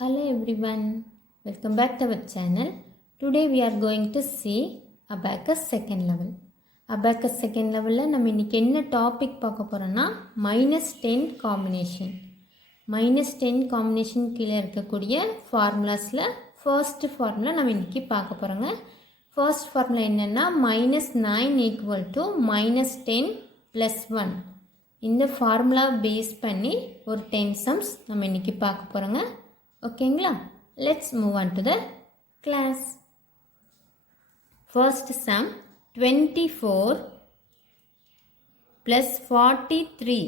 Hello everyone, welcome back to our channel. Today we are going to see Abacus second level. Abacus second level நம்ம இன்னைக்கு என்ன topic பார்க்க போறோம்னா -10 combination. -10 combination கீழே இருக்கக்கூடிய ஃபார்முலாஸ்ல first formula நம்ம இன்னைக்கு பார்க்க போறோங்க. ஃபர்ஸ்ட் ஃபார்முலா என்னன்னா -9 -10 + 1. இந்த ஃபார்முலா பேஸ் பண்ணி ஒரு 10 சம்ஸ் நம்ம இன்னைக்கு பார்க்க போறோங்க. ஓகேங்களா, let's move on to the class. First sum 24 plus 43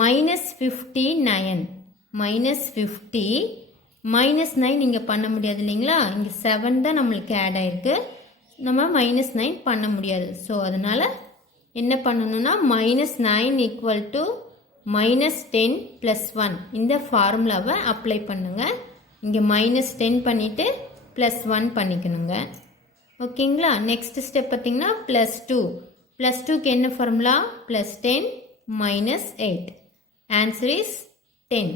minus 59 minus 50 minus 9 இங்கே பண்ண முடியாது இல்லைங்களா, இங்கே 7 தான் நம்மளுக்கு ஆட் ஆயிருக்கு, நம்ம -9 பண்ண முடியாது. ஸோ அதனால் என்ன பண்ணணும்னா -9 = -10 + 1 இந்த ஃபார்முலாவை அப்ளை பண்ணுங்க. இங்கே -10 பண்ணிவிட்டு +1 பண்ணிக்கணுங்க. ஓகேங்களா, நெக்ஸ்ட் ஸ்டெப் பார்த்தீங்கன்னா +2. +2க்கு என்ன formula? +10 - 8. Answer is 10.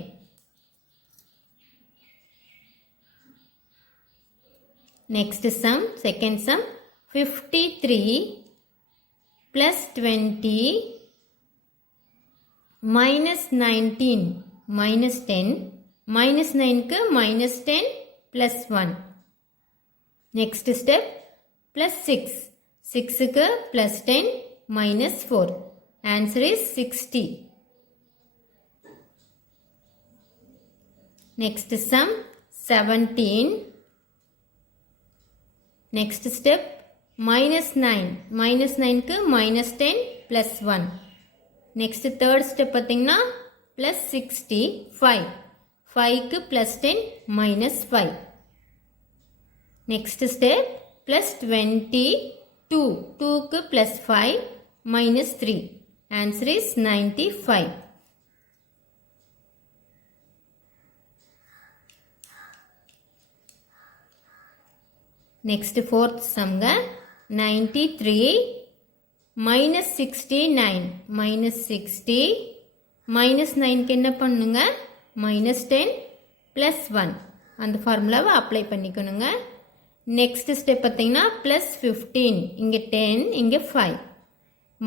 Next sum, second sum 53 + 20 -19 -10 -9க்கு -10 + 1. Next step +6 6க்கு +10 -4. Answer is 60. Next sum 17. Next step -9 -9க்கு -10 + 1. நெக்ஸ்ட் தேர்ட் ஸ்டெப் பார்த்தீங்கன்னா +65 5க்கு +10 -5. நெக்ஸ்ட் ஸ்டெப் +22 2க்கு +5 -3. Answer is 95. நெக்ஸ்ட் ஃபோர்த் சம்ங்க 93 -69 -60 -9க்கு என்ன பண்ணுங்க? -10 + 1 அந்த ஃபார்முலாவை அப்ளை பண்ணிக்கணுங்க. நெக்ஸ்ட் ஸ்டெப் பார்த்தீங்கன்னா +15 இங்கே 10 இங்கே 5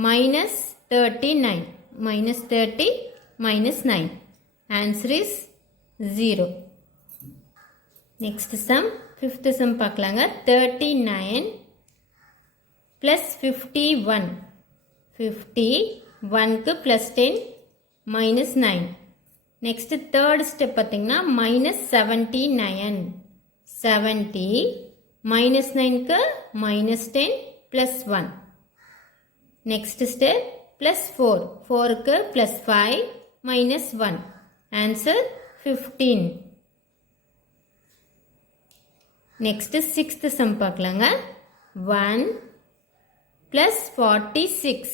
-39 -30 -9. Answer is 0. Next sum fifth some பார்க்கலாங்க. 39 + 51 51க்கு +10 -9. நெக்ஸ்ட் தேர்ட் ஸ்டெப் பார்த்தீங்கன்னா -79 70 -9க்கு -10 + 1. Next step +4 4க்கு +5 -1. Answer 15. Next sixth some பார்க்கலாங்க. 1 + 46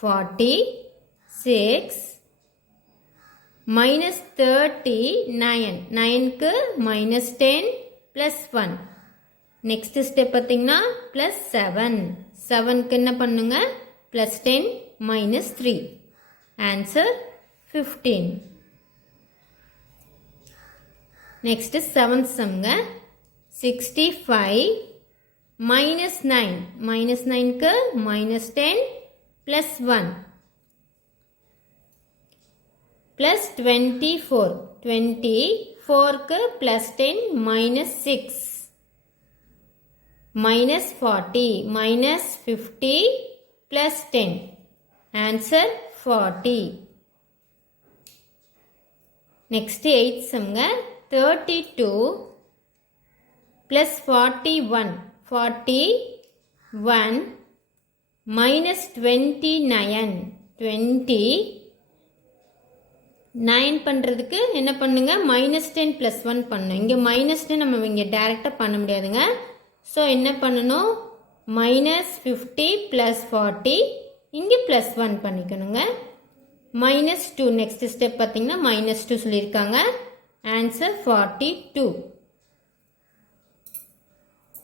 46 -39 9க்கு -10 + 1. நெக்ஸ்ட் ஸ்டெப் பார்த்தீங்கன்னா +7 7க்கு என்ன பண்ணுங்க? +10 -3. ஆன்சர் 15. நெக்ஸ்ட் செவன்த் சம்ங்க 65 -9 -9க்கு -10 + 1 +24 24க்கு +10 -6 -40 -50 +10. ஆன்சர் 40. நெக்ஸ்ட் எயித் சம்ங்க 32 + 41 41 -29 20 9 பண்ணுறதுக்கு என்ன பண்ணுங்க? -10 + 1 பண்ணணும். இங்கே -10 நம்ம இங்கே டைரெக்டாக பண்ண முடியாதுங்க. ஸோ என்ன பண்ணணும்? -50 + 40 இங்கே +1 பண்ணிக்கணுங்க. -2 நெக்ஸ்ட் ஸ்டெப் பார்த்தீங்கன்னா -2 சொல்லியிருக்காங்க. ஆன்சர் 42.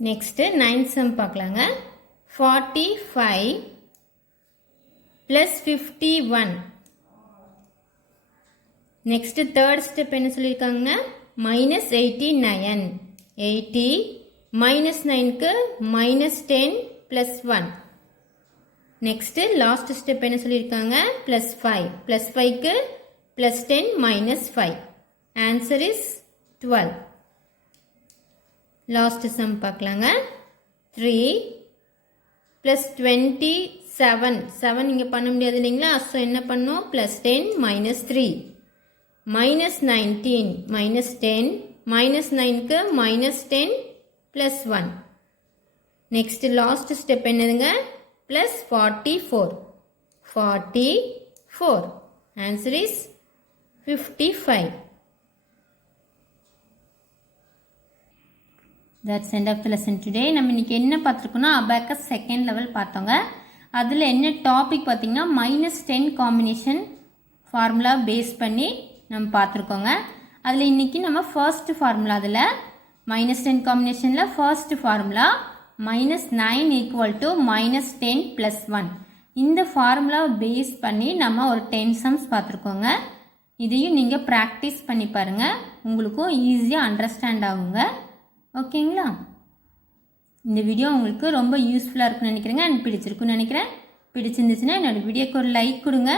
நெக்ஸ்ட்டு நைன்த் சம் பார்க்கலாங்க. 45 + 51 நெக்ஸ்ட்டு தேர்ட் ஸ்டெப் என்ன சொல்லியிருக்காங்க, மைனஸ் 89. 80 மைனஸ் 9க்கு -10 ப்ளஸ் 1. நெக்ஸ்ட்டு லாஸ்ட் ஸ்டெப் என்ன சொல்லியிருக்காங்க, ப்ளஸ் 5. ப்ளஸ் 5க்கு plus 10 minus 5. Answer is 12. Last sum பார்க்கலாங்க. 3 ப்ளஸ் 27. 7 இங்கே பண்ண முடியாது இல்லைங்களா, ஸோ என்ன பண்ணோம், plus 10 minus 3 minus 19 minus 10 minus 9க்கு minus 10 plus 1. Next last step என்னதுங்க, plus 44. 44. Answer is 55. That's end of the lesson today. நம்ம இன்றைக்கி என்ன பார்த்துருக்கோன்னா அபாக்கஸ் செகண்ட் லெவல் பார்த்தோங்க. அதில் என்ன டாபிக் பார்த்திங்கன்னா -10 காம்பினேஷன் ஃபார்முலா பேஸ் பண்ணி நம்ம பார்த்துருக்கோங்க. அதில் இன்றைக்கி நம்ம ஃபர்ஸ்ட் ஃபார்முலா, அதில் -10 காம்பினேஷனில் first formula -9 equal to -10 plus 1. இந்த ஃபார்முலா பேஸ் பண்ணி நம்ம ஒரு 10 சம்ஸ் பார்த்துருக்கோங்க. இதையும் நீங்கள் ப்ராக்டிஸ் பண்ணி பாருங்கள், உங்களுக்கும் ஈஸியாக அண்டர்ஸ்டாண்ட் ஆகுங்க. ஓகேங்களா? இந்த வீடியோ உங்களுக்கு ரொம்ப யூஸ்ஃபுல்லாக இருக்குன்னு நினைக்கிறேங்க, அண்ட் பிடிச்சிருக்குன்னு நினைக்கிறேன். பிடிச்சிருந்துச்சுன்னா என்னோடய வீடியோக்கு ஒரு லைக் கொடுங்க,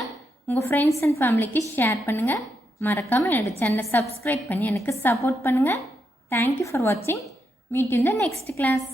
உங்கள் ஃப்ரெண்ட்ஸ் அண்ட் ஃபேமிலிக்கு ஷேர் பண்ணுங்கள். மறக்காமல் என்னோடய சேனலை சப்ஸ்கிரைப் பண்ணி எனக்கு சப்போர்ட் பண்ணுங்கள். தேங்க்யூ ஃபார் வாட்சிங். Meet in the next class.